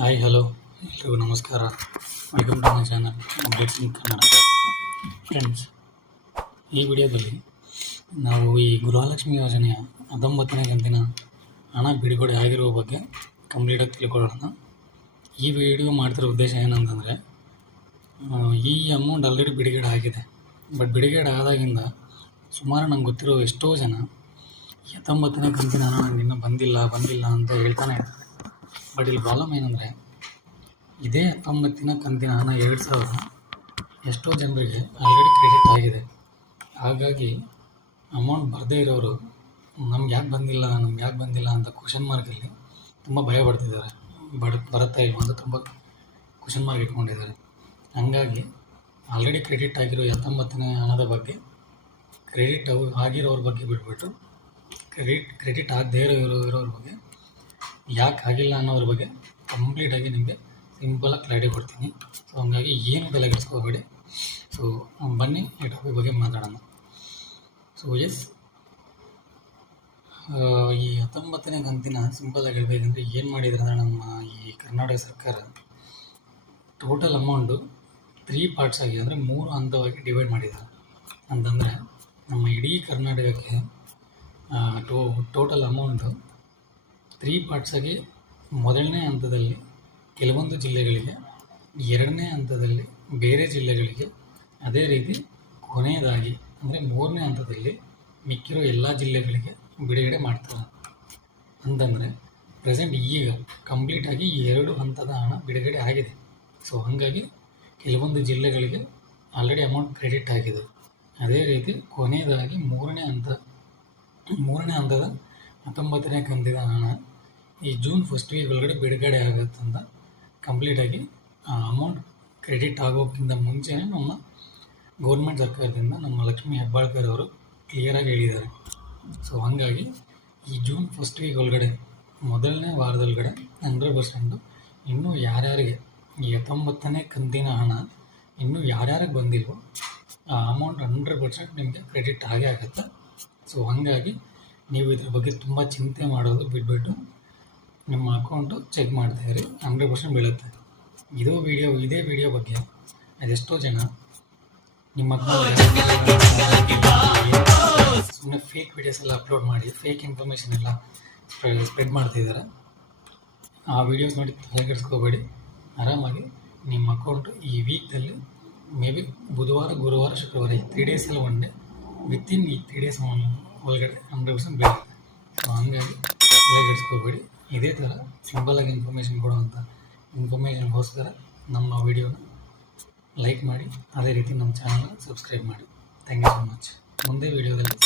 Hi hello ಎಲ್ರಿಗೂ ನಮಸ್ಕಾರ. Welcome to my channel updates in Kannada friends ಈ ವಿಡಿಯೋದಲ್ಲಿ ನಾವು ಈ ಗೃಹಲಕ್ಷ್ಮಿ ಯೋಜನೆಯ ಹತ್ತೊಂಬತ್ತನೇ ಕಂತಿನ ಹಣ ಬಿಡುಗಡೆ ಆಗಿರುವ ಬಗ್ಗೆ ಕಂಪ್ಲೀಟಾಗಿ ತಿಳ್ಕೊಳ್ಳೋಣ. ಈ ವಿಡಿಯೋ ಮಾಡ್ತಿರೋ ಉದ್ದೇಶ ಏನಂತಂದರೆ ಈ ಅಮೌಂಟ್ ಆಲ್ರೆಡಿ ಬಿಡುಗಡೆ ಆಗಿದೆ. ಬಟ್ ಬಿಡುಗಡೆ ಆದಾಗಿಂದ ಸುಮಾರು ನಂಗೆ ಗೊತ್ತಿರೋ ಎಷ್ಟೋ ಜನ ಹತ್ತೊಂಬತ್ತನೇ ಕಂತಿನ ಹಣ ನಂಗೆ ಇನ್ನೂ ಬಂದಿಲ್ಲ ಬಂದಿಲ್ಲ ಅಂತ ಹೇಳ್ತಾನೆ ಇರ್ತಾರೆ. ಬಟ್ ಇಲ್ಲಿ ಪ್ರಾಬ್ಲಮ್ ಏನಂದರೆ, ಇದೇ ಹತ್ತೊಂಬತ್ತಿನ ಕಂತಿನ ಹಣ ಎರಡು ಸಾವಿರ ಎಷ್ಟೋ ಜನರಿಗೆ ಆಲ್ರೆಡಿ ಕ್ರೆಡಿಟ್ ಆಗಿದೆ. ಹಾಗಾಗಿ ಅಮೌಂಟ್ ಬರದೇ ಇರೋರು ನಮ್ಗೆ ಯಾಕೆ ಬಂದಿಲ್ಲ, ನಮ್ಗೆ ಯಾಕೆ ಬಂದಿಲ್ಲ ಅಂತ ಕ್ವಶನ್ ಮಾರ್ಕಲ್ಲಿ ತುಂಬ ಭಯ ಪಡ್ತಿದ್ದಾರೆ. ಬಡ ಬರುತ್ತಾ ಇಲ್ಲ ಅಂತ ತುಂಬ ಕ್ವಶನ್ ಮಾರ್ಕ್ ಇಟ್ಕೊಂಡಿದ್ದಾರೆ. ಹಾಗಾಗಿ ಆಲ್ರೆಡಿ ಕ್ರೆಡಿಟ್ ಆಗಿರೋ ಹತ್ತೊಂಬತ್ತನೇ ಹಣದ ಬಗ್ಗೆ ಕ್ರೆಡಿಟ್ ಆಗಿರೋರ ಬಗ್ಗೆ ಬಿಟ್ಬಿಟ್ಟು ಕ್ರೆಡಿಟ್ ಕ್ರೆಡಿಟ್ ಆಗದೇ ಇರೋ, ಇರೋರ ಬಗ್ಗೆ ಯಾಕೆ ಆಗಿಲ್ಲ ಅನ್ನೋದ್ರ ಬಗ್ಗೆ ಕಂಪ್ಲೀಟಾಗಿ ನಿಮಗೆ ಸಿಂಪಲಾಗಿ ಕ್ಲಾರಿಟಿ ಕೊಡ್ತೀನಿ. ಸೊ ಹಂಗಾಗಿ ಏನು ಬೆಲೆ ಕೆಡಿಸ್ಕೋಬೇಡಿ ಸೊ ಬನ್ನಿ, ಈ ಟಾಪಿಕ್ ಬಗ್ಗೆ ಮಾತಾಡೋಣ. ಸೊ ಎಸ್ ಈ ಹತ್ತೊಂಬತ್ತನೇ ಕಂತಿನ ಸಿಂಪಲಾಗಿ ಹೇಳ್ಬೇಕಂದ್ರೆ ಏನು ಮಾಡಿದ್ರೆ ಅಂದರೆ ನಮ್ಮ ಈ ಕರ್ನಾಟಕ ಸರ್ಕಾರ ಟೋಟಲ್ ಅಮೌಂಟು ತ್ರೀ ಪಾರ್ಟ್ಸ್ ಆಗಿ ಅಂದರೆ ಮೂರು ಹಂತವಾಗಿ ಡಿವೈಡ್ ಮಾಡಿದ್ದಾರೆ ಅಂತಂದರೆ, ನಮ್ಮ ಇಡೀ ಕರ್ನಾಟಕಕ್ಕೆ ಟೋ ಟೋಟಲ್ ಅಮೌಂಟು ತ್ರೀ ಪಾರ್ಟ್ಸಾಗಿ ಮೊದಲನೇ ಹಂತದಲ್ಲಿ ಕೆಲವೊಂದು ಜಿಲ್ಲೆಗಳಿಗೆ, ಎರಡನೇ ಹಂತದಲ್ಲಿ ಬೇರೆ ಜಿಲ್ಲೆಗಳಿಗೆ, ಅದೇ ರೀತಿ ಕೊನೆಯದಾಗಿ ಅಂದರೆ ಮೂರನೇ ಹಂತದಲ್ಲಿ ಮಿಕ್ಕಿರೋ ಎಲ್ಲ ಜಿಲ್ಲೆಗಳಿಗೆ ಬಿಡುಗಡೆ ಮಾಡ್ತಾರೆ. ಅಂತಂದರೆ ಪ್ರೆಸೆಂಟ್ ಈಗ ಕಂಪ್ಲೀಟಾಗಿ ಎರಡು ಹಂತದ ಹಣ ಬಿಡುಗಡೆ ಆಗಿದೆ. ಸೊ ಹಾಗಾಗಿ ಕೆಲವೊಂದು ಜಿಲ್ಲೆಗಳಿಗೆ ಆಲ್ರೆಡಿ ಅಮೌಂಟ್ ಕ್ರೆಡಿಟ್ ಆಗಿದೆ. ಅದೇ ರೀತಿ ಕೊನೆಯದಾಗಿ ಮೂರನೇ ಹಂತ, ಮೂರನೇ ಹಂತದ ಹತ್ತೊಂಬತ್ತನೇ ಕಂತಿನ ಹಣ ಈ ಜೂನ್ ಫಸ್ಟ್ ವೀಕ್ ಒಳಗಡೆ ಬಿಡುಗಡೆ ಆಗುತ್ತಂತ ಕಂಪ್ಲೀಟಾಗಿ ಅಮೌಂಟ್ ಕ್ರೆಡಿಟ್ ಆಗೋಕ್ಕಿಂತ ಮುಂಚೆನೇ ನಮ್ಮ ಗೌರ್ಮೆಂಟ್ ಸರ್ಕಾರದಿಂದ ನಮ್ಮ ಲಕ್ಷ್ಮೀ ಹೆಬ್ಬಾಳ್ಕರ್ ಅವರು ಕ್ಲಿಯರಾಗಿ ಹೇಳಿದ್ದಾರೆ. ಸೊ ಹಾಗಾಗಿ ಈ ಜೂನ್ ಫಸ್ಟ್ ವೀಕ್ ಒಳಗಡೆ, ಮೊದಲನೇ ವಾರದೊಳಗಡೆ ಹಂಡ್ರೆಡ್ ಪರ್ಸೆಂಟು ಇನ್ನೂ ಯಾರ್ಯಾರಿಗೆ ಈ ಹತ್ತೊಂಬತ್ತನೇ ಕಂತಿನ ಹಣ ಇನ್ನೂ ಯಾರ್ಯಾರಿಗೆ ಬಂದಿಲ್ವೋ, ಆ ಅಮೌಂಟ್ ಹಂಡ್ರೆಡ್ ಪರ್ಸೆಂಟ್ ನಿಮಗೆ ಕ್ರೆಡಿಟ್ ಆಗೇ ಆಗುತ್ತೆ. ಸೊ ಹಾಗಾಗಿ ನೀವು ಇದ್ರ ಬಗ್ಗೆ ತುಂಬ ಚಿಂತೆ ಮಾಡೋದು ಬಿಟ್ಬಿಟ್ಟು ನಿಮ್ಮ ಅಕೌಂಟು ಚೆಕ್ ಮಾಡ್ತಾ ಹಂಡ್ರೆಡ್ ಪರ್ಸೆಂಟ್ ಬೀಳುತ್ತೆ. ಇದು ವಿಡಿಯೋ, ಇದೇ ವಿಡಿಯೋ ಬಗ್ಗೆ ಅದೆಷ್ಟೋ ಜನ ನಿಮ್ಮ ಸುಮ್ಮನೆ ಫೇಕ್ ವಿಡಿಯೋಸ್ ಎಲ್ಲ ಅಪ್ಲೋಡ್ ಮಾಡಿ ಫೇಕ್ ಇನ್ಫಾರ್ಮೇಷನ್ ಎಲ್ಲ ಸ್ಪ್ರೆಡ್ ಮಾಡ್ತಿದ್ದಾರೆ ಆ ವಿಡಿಯೋಸ್ ನೋಡಿ ತಲೆ ಕೆಡಿಸ್ಕೋಬೇಡಿ ಆರಾಮಾಗಿ ನಿಮ್ಮ ಅಕೌಂಟು ಈ ವೀಕ್ದಲ್ಲಿ ಮೇ ಬಿ ಬುಧವಾರ, ಗುರುವಾರ, ಶುಕ್ರವಾರ ಈ ತ್ರೀ ಡೇಸಲ್ಲಿ ಒನ್ ಡೇ ವಿತಿನ್ ಈ ತ್ರೀ ಡೇಸ್ ಒಳಗಡೆ ಹಂಡ್ರೆಡ್ ಪರ್ಸೆಂಟ್ ಬೀಳುತ್ತೆ. ಸೊ ಹಂಗಾಗಿ ತಲೆ ಕೆಡಿಸ್ಕೋಬೇಡಿ ಇದೇ ಥರ ಸಿಂಪಲಾಗಿ ಇನ್ಫಾರ್ಮೇಷನ್ ಕೊಡುವಂಥ ಇನ್ಫಾರ್ಮೇಷನ್ಗೋಸ್ಕರ ನಮ್ಮ ವಿಡಿಯೋನ ಲೈಕ್ ಮಾಡಿ, ಅದೇ ರೀತಿ ನಮ್ಮ ಚಾನಲ್ನ ಸಬ್ಸ್ಕ್ರೈಬ್ ಮಾಡಿ. ಥ್ಯಾಂಕ್ ಯು ಸೊ ಮಚ್ ಮುಂದೆ ವಿಡಿಯೋದಲ್ಲಿ